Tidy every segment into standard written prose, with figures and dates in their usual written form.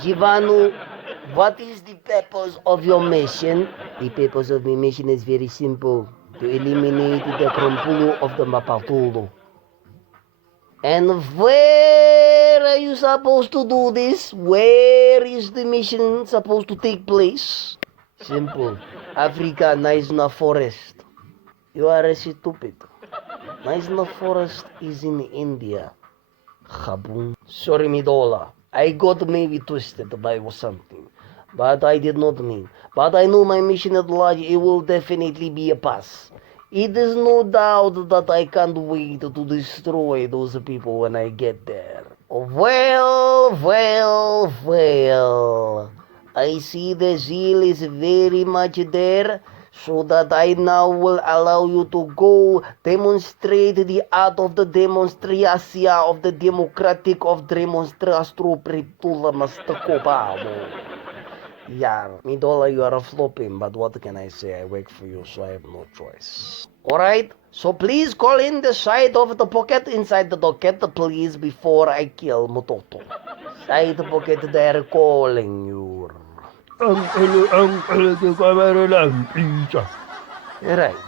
Jivanu, what is the purpose of your mission? The purpose of my mission is very simple. To eliminate the Krompulu of the Mapatulu. And where are you supposed to do this? Where is the mission supposed to take place? Simple. Africa, Naisna Forest. You are stupid. Naisna Forest is in India. Khaboom. Sorry, Midola. I got maybe twisted by something. But I did not mean. But I know my mission at large, it will definitely be a pass. It is no doubt that I can't wait to destroy those people when I get there. Well. I see the zeal is very much there, so that I now will allow you to go demonstrate the art of the demonstration of the democratic of demonstrastro pretula mastakobamo. Yeah, Midola, you are flopping, but what can I say? I work for you, so I have no choice. Alright, so please call in the side of the pocket inside the docket, please, before I kill Mototo. Side pocket, they're calling you. Right,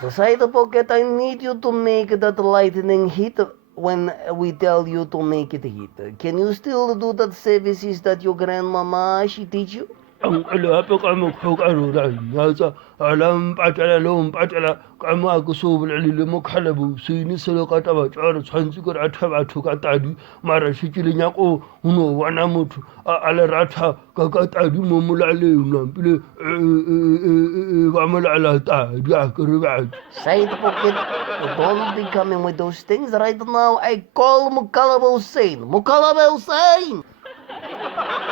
the side pocket, I need you to make that lightning hit when we tell you to make it hit. Can you still do that services that your grandmama, she teach you? lapha kamukhokarula ngaza alampatala lo mpatala kama kusobulelile mokhalabu sini selo kata batsara tshwantse gore a tha batho ka tadi mara shikile nyako uno wana motho a le ratha ka tadi mo molaleng nampile ba molala tadi a kere batho Side pocket, don't be coming with those things right now. I call Mukalaba Hussein. Mukalaba Hussein!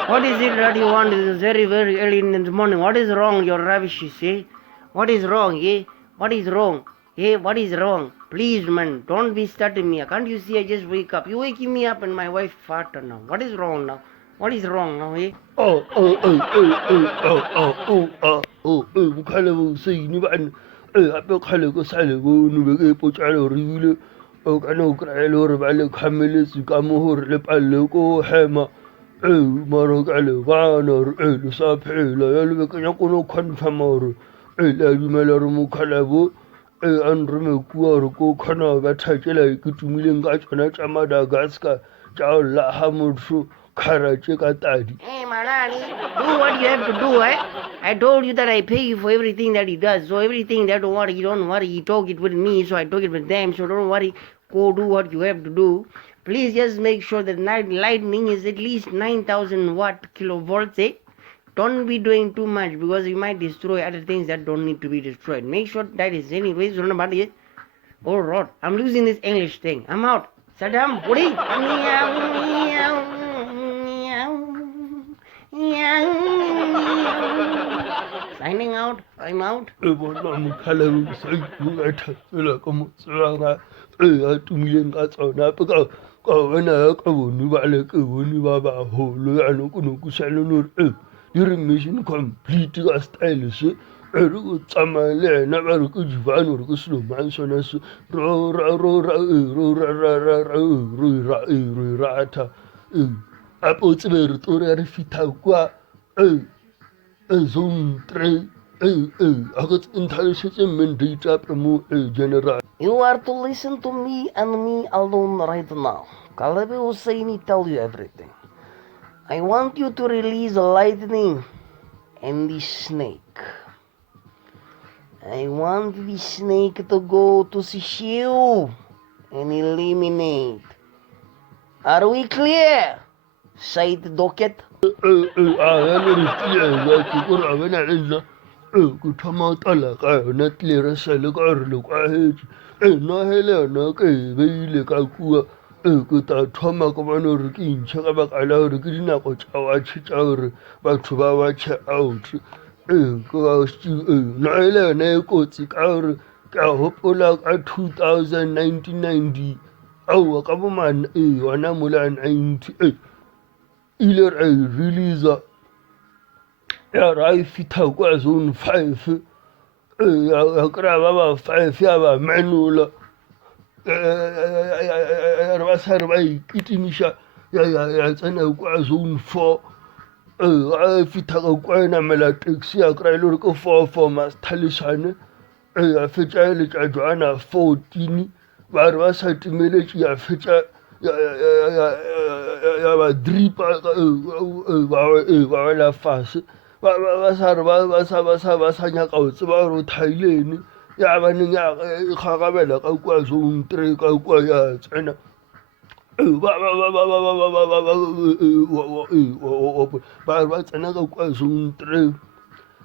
What is it that you want? It is very, very early in the morning. What is wrong? You're rubbish, you see. What is wrong, eh? What is wrong? Eh, what is wrong? Please, man, don't be starting me. Can't you see I just wake up? You're waking me up and my wife farted now. What is wrong now? What is wrong now, eh? Mukalaba Hussein ban ape khale go sale go no be ke potjalo rile o kana o kra le hore ba le khameletse ka mo hore le palle ko hema maro ka le bana re le sa phela ya le ke nya kono confirm hore la dumela re mokhalabo an re me kuwa re ko khana ba thakela ke tumileng ka tsona tsa Madagascar tsa la ha motho kharache ka tadi. Hey, Malani, do what you have to do, eh? I told you that I pay you for everything that he does. So everything that don't worry, he talk it with me, so I talk it with them. So don't worry, go do what you have to do. Please just make sure that night lightning is at least 9,000 watt kilovolts, eh? Don't be doing too much because you might destroy other things that don't need to be destroyed. Make sure that is anyways, don't about it. Oh, Rod, I'm losing this English thing. I'm out. Saddam, what Signing out, I'm out. Bona mokhalabo sa ipuga thasela ka motswanga a tumileng ka tsona pe ka wena ya ka bone ba le ke bone ba baholo yana kono kusane nore di re mission complete ka style se re go tsamaya le ena ba re ke jivane re ke selo mang sona se ro ratha ape o tsebe re tlo re fitha kwa zone 3 I got intelligence mandate up mo general. You are to listen to me and me alone right now. Kalabi Husseini tell you everything. I want you to release lightning and the snake. I want the snake to go to Sishiu and eliminate. Are we clear? Side docket. Ku thoma tala ka yona tlere sele ka re le kwa hetse nna hele yona ke beile ka kua ke ta thoma ka bona gore ke ntšha ka baka la gore ke dinako tša watšhe tša gore batho ba watšhe out nna hele yona e kotsi ka gore ke a gopola ka 1990 aowa ka bomane yona mola 90 ile re releasa ya ra e fitha kwa zone 5 ya kry-a ba ba 5 ya ba manola re ba sa re ba ikitimiša ya tsena kwa zone 4 a fitlha ka kwa e namela taxi a kry-a e le gore ke 4 masthalisane a fetša e letša joana 14 ba re ba sa timeletše ya fetša ya ba dripa ba wela fase ba sa re ba sa nyaka go tseba gore o thailene ya baneng ya kgagabela ka kwa zone 3 ka kwa ya tsena ba tsena ka kwa zone 3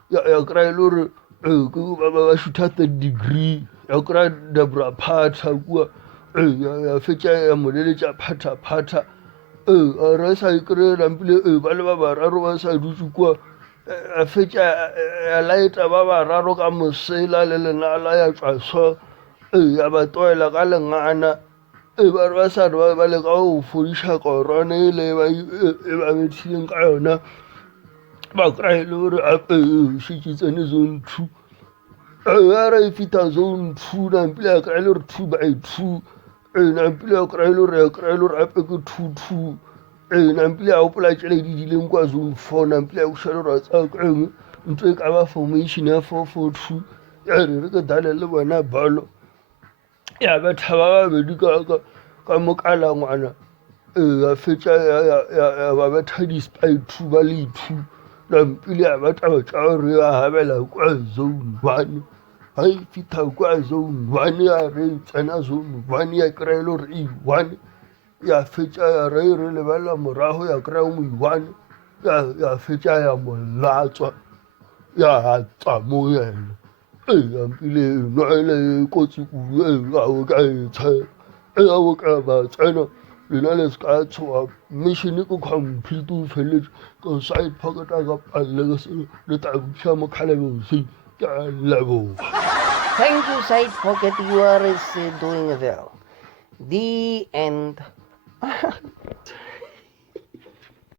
ya kry-a e le gore ba šutha 3rd degree ya kry-a Debra Phatha kua ya fetša ya moleletša phatha re sa e kry-e lampile ba le ba bararo ba sa dutse kua a fetša ya laeta ba bararo ka mosela le lenala ya tšwa so ya ba toela ka lengana ba re ba sa re ba leka go fodiša korona ele e ba bethileng ka yona ba kry-a e le gore šetse tsene zone 2 ya re e feta zone 2 nampile ya kry-a e le gore 2x2 nampile ya kry-a e le gore ape ke 2-2 nampile ya gopola tšheledi di leng kwa zone 4 nampile ya koša le gore a tsaya ka engwe ntho e ka ba formation ya 4-4-2 ya re re ke dale le bona bolo ya betha ba babedi ka mokalangwana ya fetša ya ba betha di-spy 2 ba le 2 nampile ya bataba tša gore ya habela kwa zone 1 ga e fitha kwa zone 1 ya re tsena zone 1 ya kry-a e le gore E1 ya fetša ya re re lebelela morago ya kry-a mo E1 ya fetša ya molatswa ya tswa mo yena yampile noele kotsi kudu ao ka e tshela ao ka ba tsena lena le se ka tshoga mission ke complete o feletse ko side pocket a ka palle le tabutša mo kgaleboseng ke a leboga. Thank you, Side Pocket. You are doing well. The end.